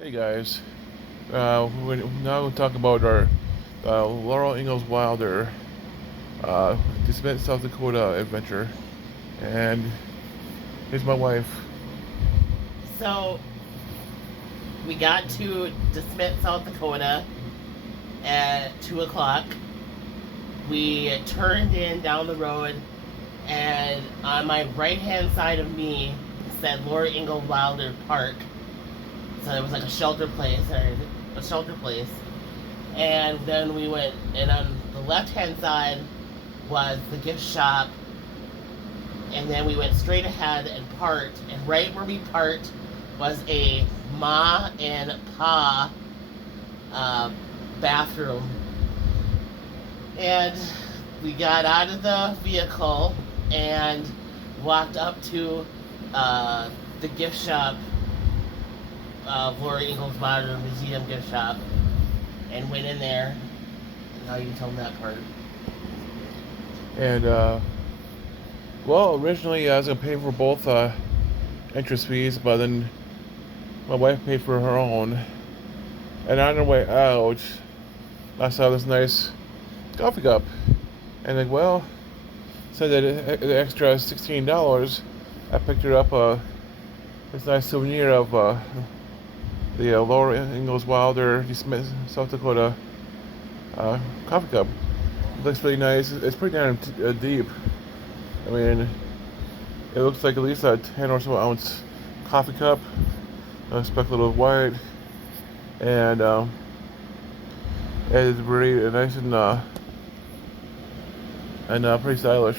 Hey guys, we now we'll talk about our Laurel Ingalls Wilder Dismit, South Dakota adventure. And here's my wife. So we got to DeSmit, South Dakota at 2 o'clock. We turned in down the road, and on my right hand side of me said Laura Ingalls Wilder Park. So it was like a shelter place, And then we went, and on the left hand side was the gift shop, and then we went straight ahead and parked. And right where we parked was a Ma and Pa uh, bathroom. And we got out of the vehicle and walked up to the gift shop, Laura Ingalls Wilder Museum gift shop, and went in there. Now you can tell them that part. And well, originally I was gonna pay for both entrance fees, but then my wife paid for her own. And on our way out, I saw this nice coffee cup, and like, well, said that the extra $16. I picked her up this nice souvenir of the Laura Ingalls Wilder South Dakota coffee cup. It looks really nice. It's pretty damn deep. I mean, it looks like at least a 10 or so ounce coffee cup, speckled with white, and it's really nice and pretty stylish.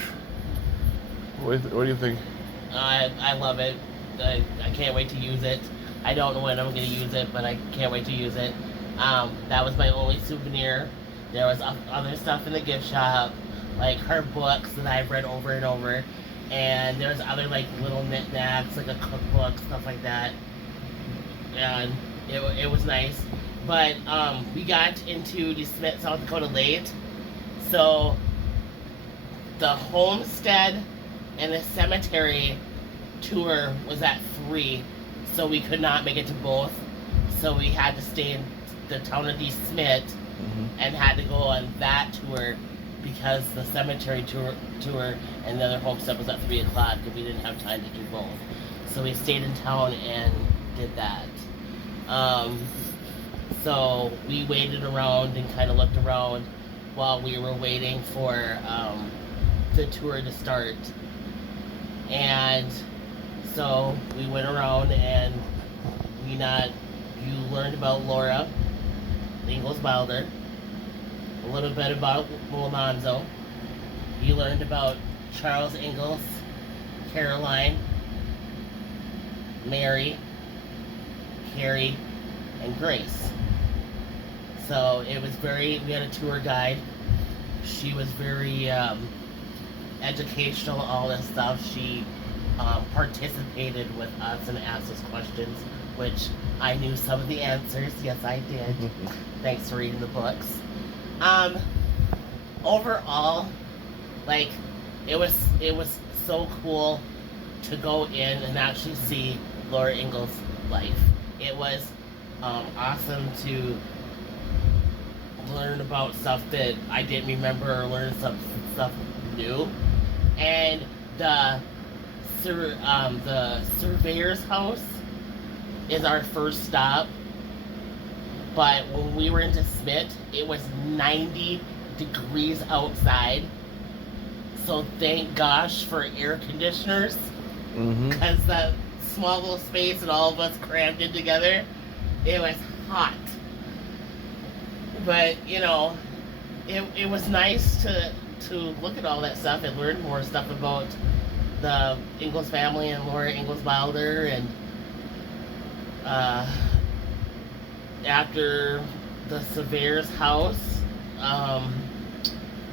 What do you think? I love it. I can't wait to use it. I don't know when I'm going to use it, but I can't wait to use it. That was my only souvenir. There was other stuff in the gift shop, like her books that I've read over and over, and there's other like little knickknacks, like a cookbook, stuff like that. And it was nice. But we got into DeSmit, South Dakota late, so the homestead and the cemetery tour was at 3, so we could not make it to both. So we had to stay in the town of DeSmit and had to go on that tour because the cemetery tour and the other homestead was at 3 o'clock and we didn't have time to do both. So we stayed in town and did that. So we waited around and kind of looked around while we were waiting for the tour to start. And so we went around and you learned about Laura Ingalls Wilder, a little bit about Alonzo. You learned about Charles Ingalls, Caroline, Mary, Carrie, and Grace. So it was we had a tour guide. She was very educational, all this stuff. She participated with us and asked us questions, which I knew some of the answers. Yes, I did. Thanks for reading the books. Overall, like it was so cool to go in and actually see Laura Ingalls' life. It was awesome to learn about stuff that I didn't remember or learn some stuff new. And the surveyor's house is our first stop. But when we were in DeSmit, it was 90 degrees outside. So thank gosh for air conditioners. Because that small little space and all of us crammed in together, it was hot. But, it was nice to look at all that stuff and learn more stuff about the Ingalls family and Laura Ingalls Wilder. And after the surveyor's house,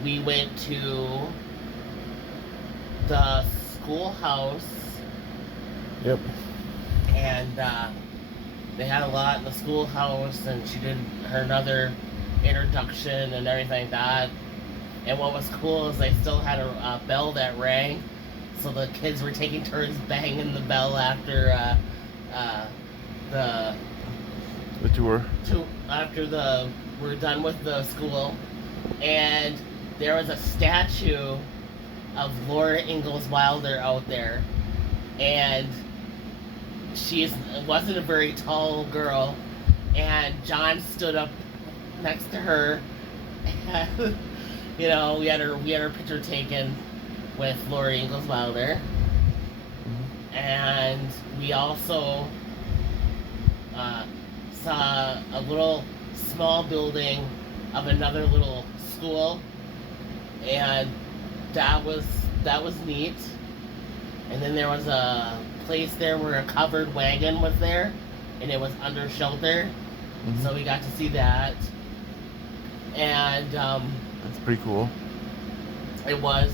we went to the schoolhouse. Yep. And they had a lot in the schoolhouse, and she did another introduction and everything like that. And what was cool is they still had a bell that rang, so the kids were taking turns banging the bell after the the tour. After we're done with the school, and there was a statue of Laura Ingalls Wilder out there, and she wasn't a very tall girl, and John stood up next to her. And, you know, we had her picture taken with Laura Ingalls Wilder, and we also saw a little small building of another little school, and that was neat. And then there was a place there where a covered wagon was there, and it was under shelter, so we got to see that. And that's pretty cool. It was,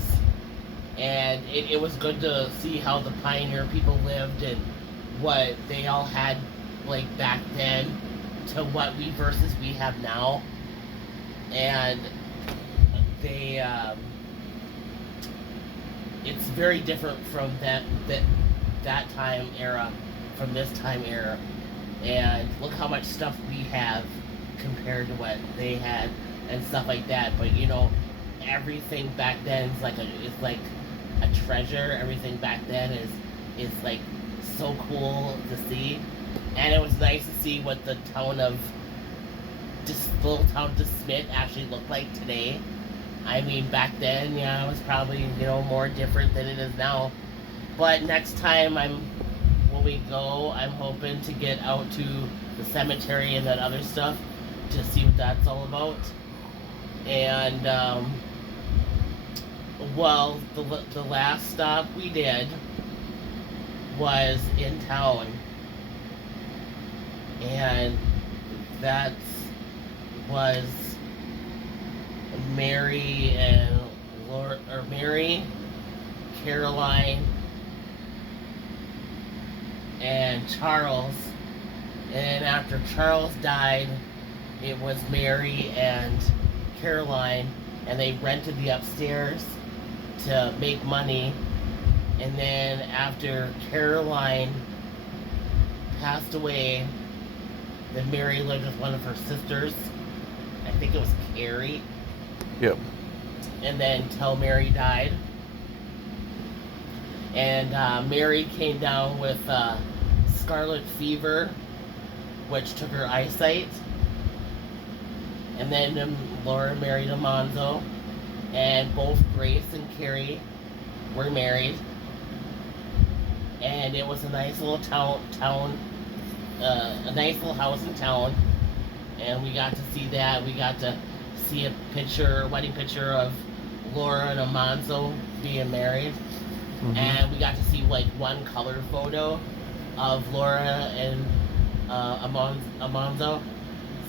and it was good to see how the pioneer people lived and what they all had like back then to what we have now. And they it's very different from that time era, from this time era. And look how much stuff we have compared to what they had and stuff like that. But you know, everything back then is like a treasure. Everything back then is like so cool to see. And it was nice to see what the town of little town DeSmit actually looked like today. I mean, back then, yeah, it was probably, you know, more different than it is now. But next time when we go, I'm hoping to get out to the cemetery and that other stuff to see what that's all about. And well, the last stop we did was in town, and that was Mary, Caroline, and Charles. And after Charles died, it was Mary and Caroline, and they rented the upstairs to make money. And then after Caroline passed away, then Mary lived with one of her sisters. I think it was Carrie. Yep. And then till Mary died. And Mary came down with scarlet fever, which took her eyesight. And then Laura married Almanzo, and both Grace and Carrie were married. And it was a nice little town, a nice little house in town. And we got to see that. We got to see a wedding picture of Laura and Almanzo being married. And we got to see like one color photo of Laura and Almanzo.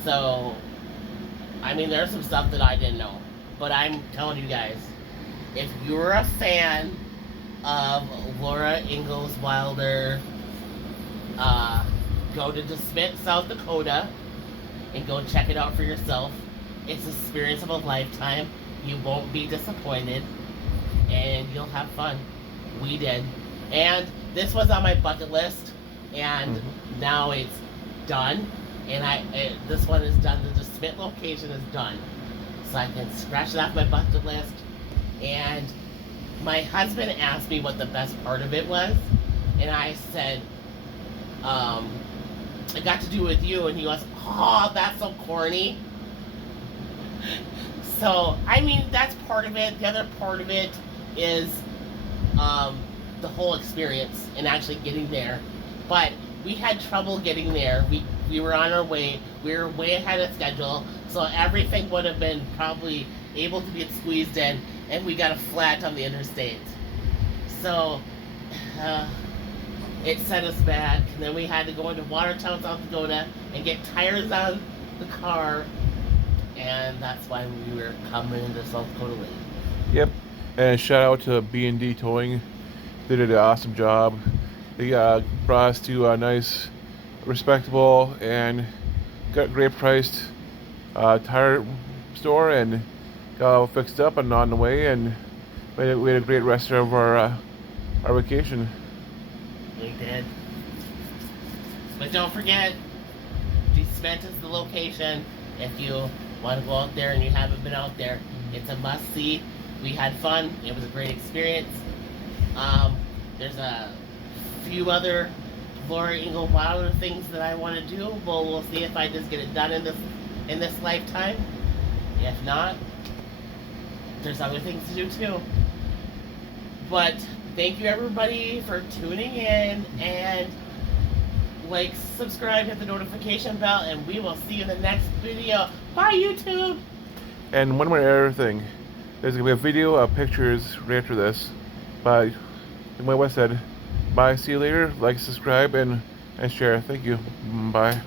So, I mean, there's some stuff that I didn't know. But I'm telling you guys, if you're a fan of Laura Ingalls Wilder, go to DeSmit, South Dakota, and go check it out for yourself. It's an experience of a lifetime. You won't be disappointed, and you'll have fun. We did. And this was on my bucket list, and now it's done. And this one is done. The DeSmit location is done, so I can scratch it off my bucket list. And my husband asked me what the best part of it was, and I said, I got to do with you, and he goes, oh, that's so corny. So, I mean, that's part of it. The other part of it is the whole experience and actually getting there. But we had trouble getting there. We were on our way. We were way ahead of schedule, so everything would have been probably able to get squeezed in, and we got a flat on the interstate. So, it set us back. And then we had to go into Watertown, South Dakota, and get tires on the car, and that's why we were coming into South Dakota late. Yep. And shout out to B&D Towing. They did an awesome job. They brought us to a nice, respectable, and got great priced tire store, and got all fixed up and on the way, and we had a great rest of our vacation. We did. But don't forget, Cement is the location. If you want to go out there and you haven't been out there, it's a must see. We had fun. It was a great experience. There's a few other Florida Ingalls Wilder things that I want to do, but we'll see if I just get it done in this lifetime. If not, there's other things to do too. But thank you everybody for tuning in, and like, subscribe, hit the notification bell, and we will see you in the next video. Bye, YouTube. And one more other thing. There's going to be a video of pictures right after this. But like my wife said, bye, see you later, like, subscribe, and share. Thank you. Bye.